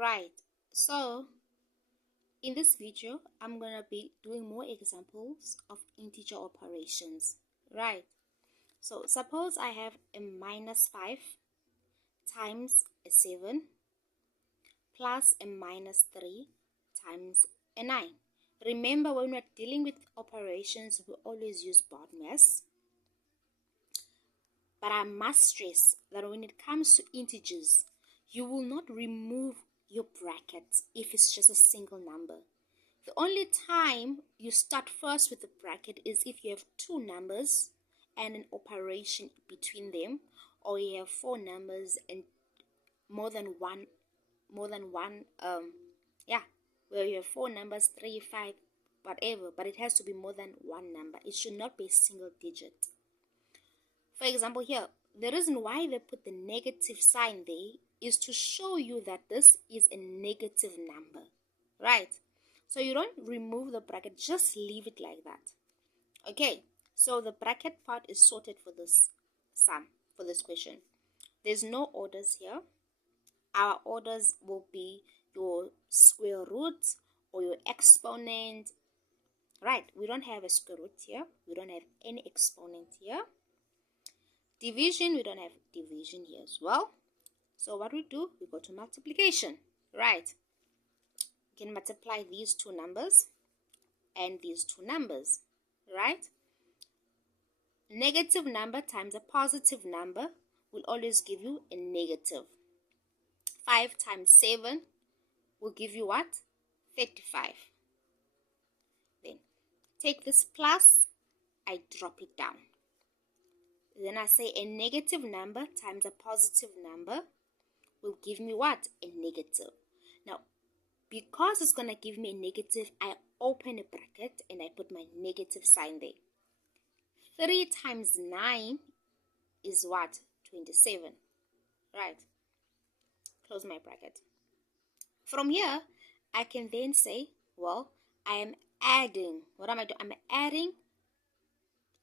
Right. So in this video, I'm gonna be doing more examples of integer operations. Right. So suppose I have a -5 times a 7 plus a -3 times a 9. Remember, when we're dealing with operations, we always use BODMAS. But I must stress that when it comes to integers, you will not remove your brackets if it's just a single number. The only time you start first with the bracket is if you have two numbers and an operation between them, or you have four numbers and more than one, where you have four numbers, 3, 5, whatever, but it has to be more than one number. It should not be a single digit. For example, here, the reason why they put the negative sign there is to show you that this is a negative number, right? So you don't remove the bracket, just leave it like that. Okay, so the bracket part is sorted for this sum, for this question. There's no orders here. Our orders will be your square root or your exponent, right? We don't have a square root here. We don't have any exponent here. Division, we don't have division here as well. So what we do, we go to multiplication, right? We can multiply these two numbers and these two numbers, right? Negative number times a positive number will always give you a negative. 5 times 7 will give you what? 35. Then take this plus, I drop it down. Then I say a negative number times a positive number will give me what? A negative. Now, because it's going to give me a negative, I open a bracket and I put my negative sign there. 3 times 9 is what? 27. Right? Close my bracket. From here, I can then say, well, I am adding. What am I doing? I'm adding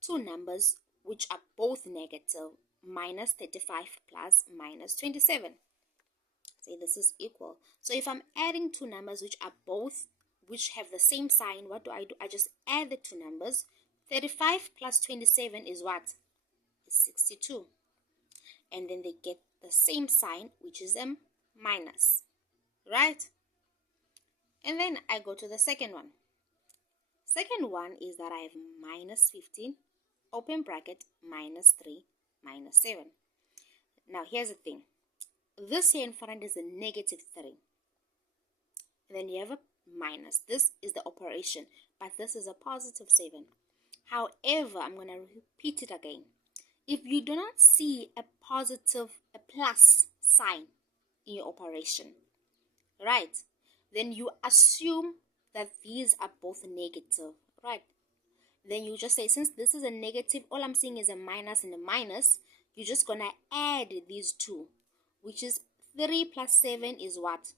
two numbers which are both negative, minus 35 plus minus 27. Say this is equal. So if I'm adding two numbers which have the same sign, what do? I just add the two numbers. 35 plus 27 is what? Is 62. And then they get the same sign, which is a minus. Right? And then I go to the second one. Second one is that I have minus 15, open bracket, minus 3, minus 7. Now here's the thing. This here in front is a negative 3. And then you have a minus. This is the operation, but this is a positive 7. However, I'm going to repeat it again. If you do not see a plus sign in your operation, right, then you assume that these are both negative, right? Then you just say, since this is a negative, all I'm seeing is a minus and a minus, you're just going to add these two, which is 3 plus 7 is what?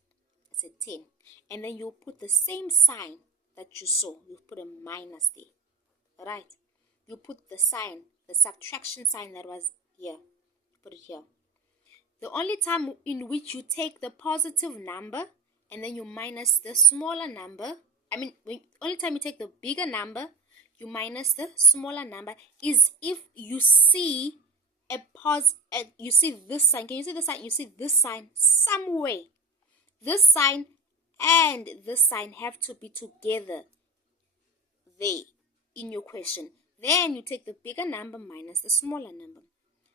It's a 10. And then you put the same sign that you saw. You put a minus there, right? You put the sign, the subtraction sign that was here. Put it here. The only time in which you take the positive number and then you minus the smaller number, only time you take the bigger number, you minus the smaller number, is if you see you see this sign. Can you see the sign? You see this sign somewhere. This sign and this sign have to be together there in your question. Then you take the bigger number minus the smaller number.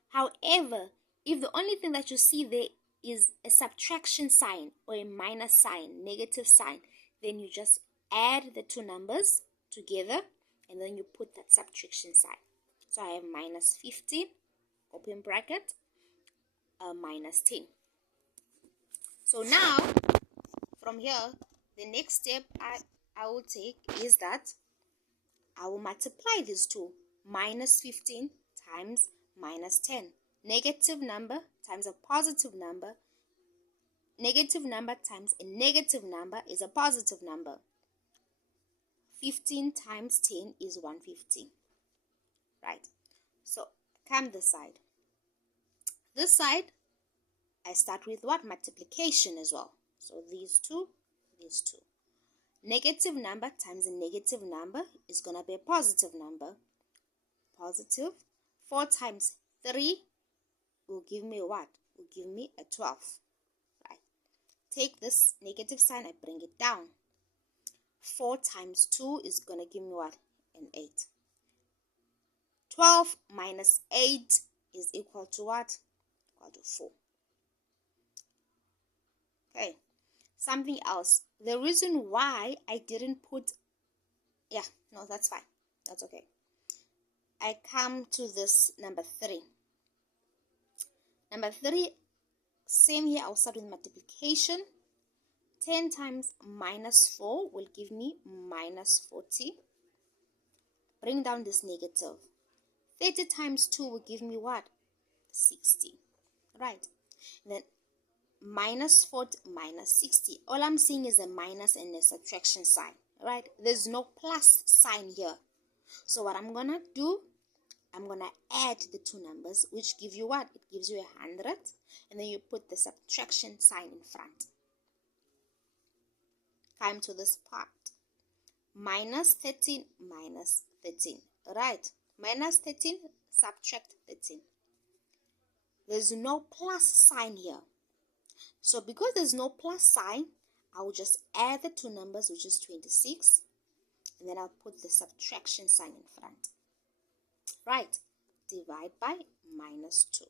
However, if the only thing that you see there is a subtraction sign or a minus sign, negative sign, then you just add the two numbers together and then you put that subtraction sign. So I have minus 15, open bracket, minus 10. So now, from here, the next step I will take is that I will multiply these two. Minus 15 times minus 10. Negative number times a positive number. Negative number times a negative number is a positive number. 15 times 10 is 150. Right? So, come this side. This side, I start with what? Multiplication as well. So these two. Negative number times a negative number is going to be a positive number. Positive. 4 times 3 will give me what? Will give me a 12. Right. Take this negative sign, I bring it down. 4 times 2 is going to give me what? An 8. 12 minus 8 is equal to what? Equal to 4. Okay. Something else. The reason why I didn't put... Yeah, no, that's fine. That's okay. I come to this number 3. Number 3, same here. I'll start with multiplication. 10 times minus 4 will give me minus 40. Bring down this negative. 30 times 2 will give me what? 60. Right. Then minus 40 minus 60. All I'm seeing is a minus and a subtraction sign. Right. There's no plus sign here. So what I'm going to do, I'm going to add the two numbers, which give you what? It gives you 100. And then you put the subtraction sign in front. Come to this part. Minus 13 minus 13. Right. Minus 13, subtract 13. There's no plus sign here. So because there's no plus sign, I will just add the two numbers, which is 26. And then I'll put the subtraction sign in front. Right. Divide by minus 2.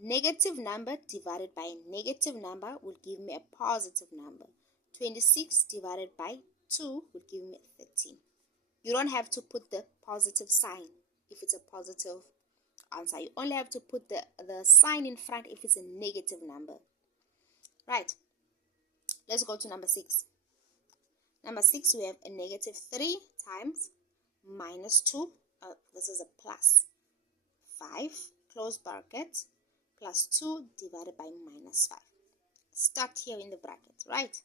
Negative number divided by a negative number will give me a positive number. 26 divided by 2 will give me 13. You don't have to put the positive sign if it's a positive answer. You only have to put the sign in front if it's a negative number. Right. Let's go to number 6. Number 6, we have a negative 3 times minus 2. This is a plus 5, close bracket, plus 2 divided by minus 5. Start here in the bracket, right?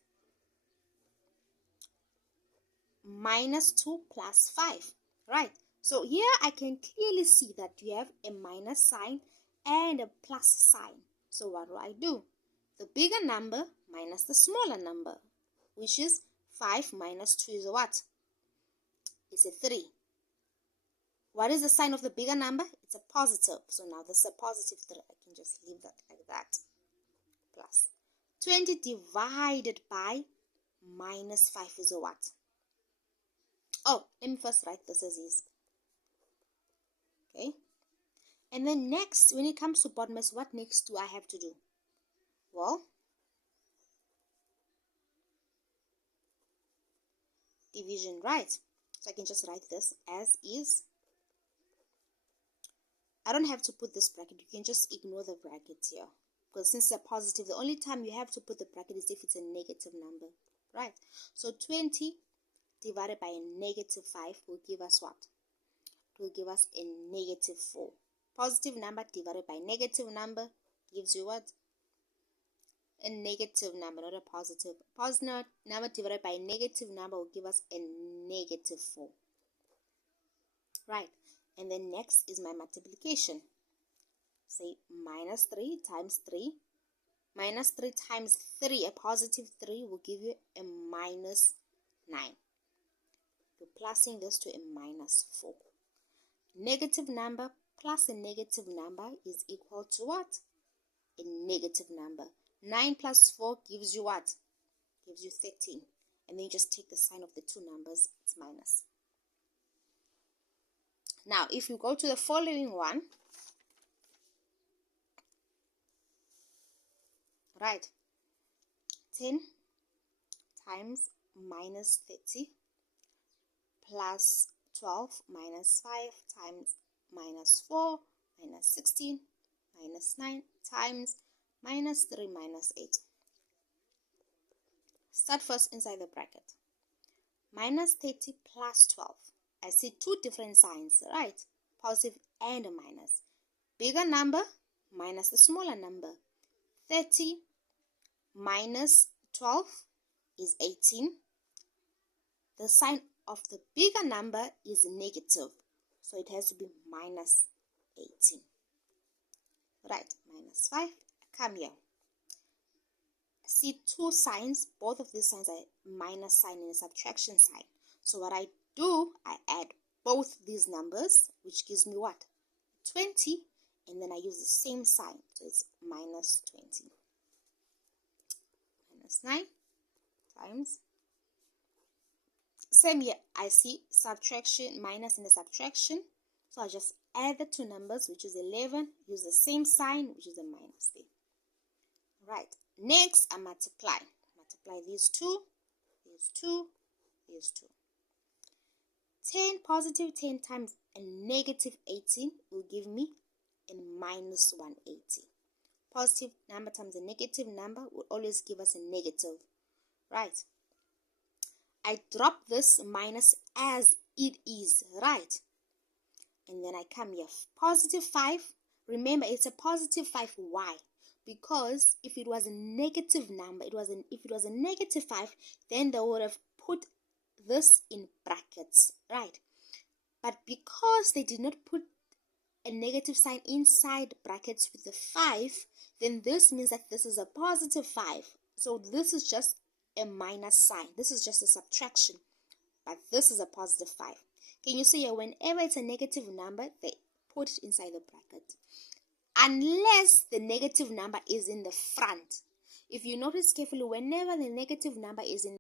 Minus 2 plus 5, right? So here I can clearly see that you have a minus sign and a plus sign. So what do? The bigger number minus the smaller number, which is 5 minus 2 is what? It's a 3. What is the sign of the bigger number? It's a positive. So now this is a positive 3. I can just leave that like that. Plus 20 divided by minus 5 is a what? Oh, let me first write this as is. Okay. And then next, when it comes to BODMAS, what next do I have to do? Well, division, right? So I can just write this as is. I don't have to put this bracket. You can just ignore the brackets here. Because since it's a positive, the only time you have to put the bracket is if it's a negative number. Right? So 20 divided by a negative 5 will give us what? It will give us a negative 4. Positive number divided by negative number gives you what? A negative number, not a positive. Positive number divided by a negative number will give us a negative 4. Right. And then next is my multiplication. Say minus 3 times 3. Minus 3 times 3, a positive 3 will give you a minus 9. You're plusing this to a minus 4. Negative number plus a negative number is equal to what? A negative number. 9 plus 4 gives you what? Gives you 13. And then you just take the sign of the two numbers, it's minus. Now, if you go to the following one, right, 10 times minus 30 plus 12 minus 5 times minus 4 minus 16 minus 9 times minus 3 minus 8. Start first inside the bracket. Minus 30 plus 12. I see two different signs, right? Positive and a minus. Bigger number minus the smaller number. 30 minus 12 is 18. The sign of the bigger number is negative. So it has to be minus 18. Right, minus 5. Come here. see two signs. Both of these signs are minus sign and a subtraction sign. So what I do, I add both these numbers, which gives me what? 20, and then I use the same sign. So it's minus 20. Minus 9 times. Same here, I see subtraction, minus and a subtraction. So I just add the two numbers, which is 11, use the same sign, which is a minus there. Right, next I multiply. Multiply these two, these two, these two. 10 positive 10 times a negative 18 will give me a minus 180. Positive number times a negative number will always give us a negative. Right. I drop this minus as it is, right? And then I come here, positive 5. Remember, it's a positive 5. Why? Because if it was a negative number, if it was a negative 5, then they would have put this in brackets, right? But because they did not put a negative sign inside brackets with the 5, then this means that this is a positive 5. So this is just a minus sign. This is just a subtraction, but this is a positive 5. Can you see here, whenever it's a negative number, they put it inside the bracket, unless the negative number is in the front. If you notice carefully, whenever the negative number is in